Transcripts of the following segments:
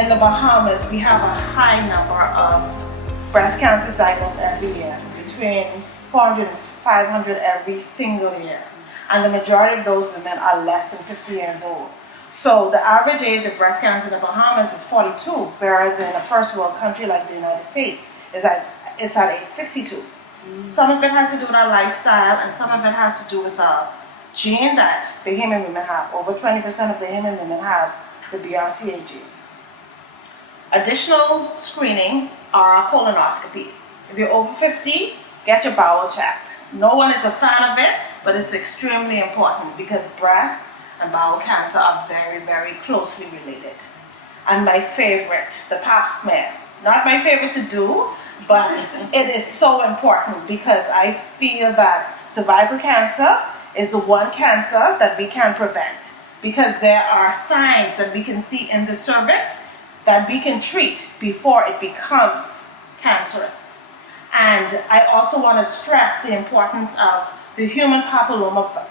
in the Bahamas, we have a high number of breast cancers diagnosed every year, between 400 and 500 every single year. And the majority of those women are less than 50 years old. So the average age of breast cancer in the Bahamas is 42, whereas in a first world country like the United States, it's at age 62. Some of it has to do with our lifestyle, and some of it has to do with a gene that Bahamian women have. Over 20% of Bahamian women have the BRCA gene. Additional screening are colonoscopies. If you're over 50, get your bowel checked. No one is a fan of it, but it's extremely important because breast and bowel cancer are very, very closely related. And my favorite, the pap smear. Not my favorite to do, but it is so important because I feel that cervical cancer is the one cancer that we can prevent, because there are signs that we can see in the cervix that we can treat before it becomes cancerous. And I also want to stress the importance of the human papilloma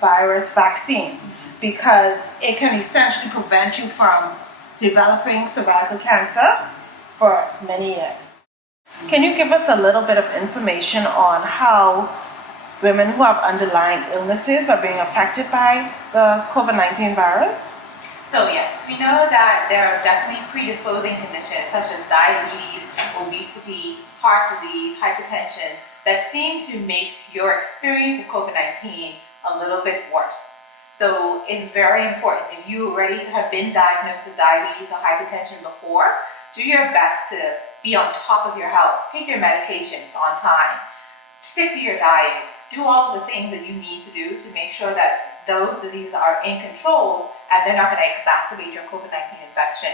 virus vaccine, because it can essentially prevent you from developing cervical cancer for many years. Can you give us a little bit of information on how women who have underlying illnesses are being affected by the COVID-19 virus? So yes, we know that there are definitely predisposing conditions such as diabetes, obesity, heart disease, hypertension that seem to make your experience with COVID-19 a little bit worse. So it's very important, if you already have been diagnosed with diabetes or hypertension before, do your best to be on top of your health. Take your medications on time. Stick to your diet. Do all of the things that you need to do to make sure that those diseases are in control and they're not going to exacerbate your COVID-19 infection.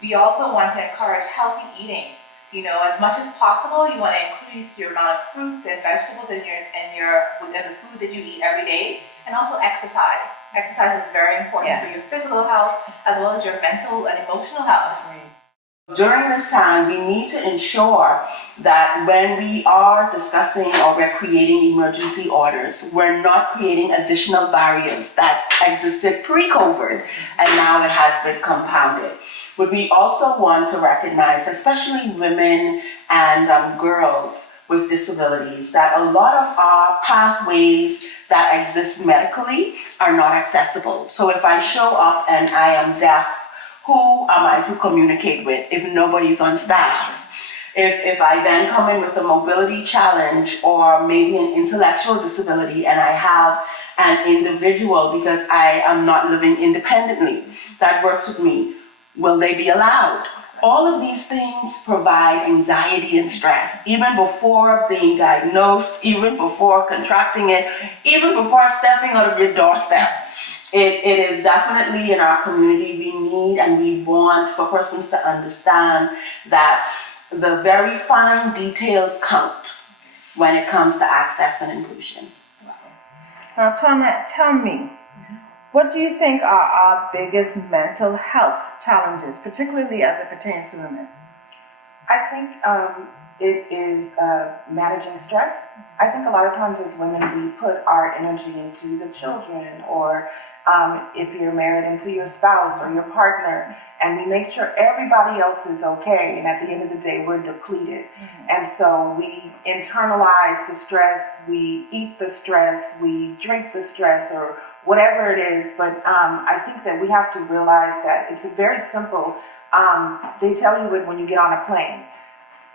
We also want to encourage healthy eating. You know, as much as possible, you want to increase your amount of fruits and vegetables within the food that you eat every day, and also exercise. Exercise is very important for your physical health as well as your mental and emotional health. During this time, we need to ensure that when we are discussing or we're creating emergency orders, we're not creating additional barriers that existed pre-COVID and now it has been compounded. But we also want to recognize, especially women and girls with disabilities, that a lot of our pathways that exist medically are not accessible. So if I show up and I am deaf, who am I to communicate with if nobody's on staff? If I then come in with a mobility challenge or maybe an intellectual disability and I have an individual because I am not living independently that works with me, will they be allowed? All of these things provide anxiety and stress, even before being diagnosed, even before contracting it, even before stepping out of your doorstep. It is definitely in our community we need and we want for persons to understand that the very fine details count when it comes to access and inclusion. Now, Tonette, tell me, what do you think are our biggest mental health challenges, particularly as it pertains to women? I think it is managing stress. I think a lot of times as women we put our energy into the children, or if you're married, into your spouse or your partner, and we make sure everybody else is okay, and at the end of the day we're depleted. And so we internalize the stress, we eat the stress, we drink the stress, or whatever it is. But I think that we have to realize that it's a very simple, they tell you it when you get on a plane.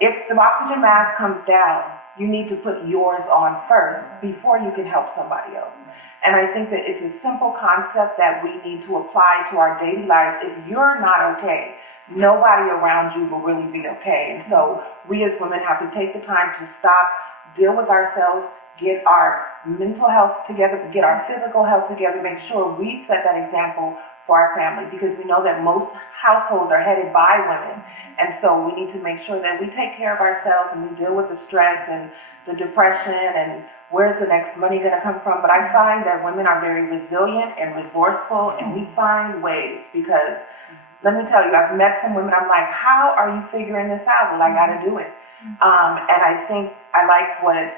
If the oxygen mask comes down, you need to put yours on first before you can help somebody else. And I think that it's a simple concept that we need to apply to our daily lives. If you're not okay, nobody around you will really be okay. And so we as women have to take the time to stop, deal with ourselves, get our mental health together, get our physical health together, make sure we set that example for our family, because we know that most households are headed by women. And so we need to make sure that we take care of ourselves and we deal with the stress and the depression and where's the next money going to come from. But I find that women are very resilient and resourceful, and we find ways, because let me tell you, I've met some women, I'm like, how are you figuring this out? Well, I got to do it. And I think I like what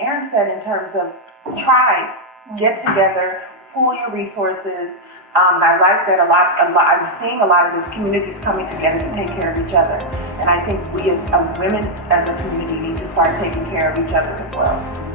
Erin said in terms of try, get together, pool your resources, And I like that a lot, I'm seeing a lot of these communities coming together to take care of each other. And I think we as women as a community need to start taking care of each other as well.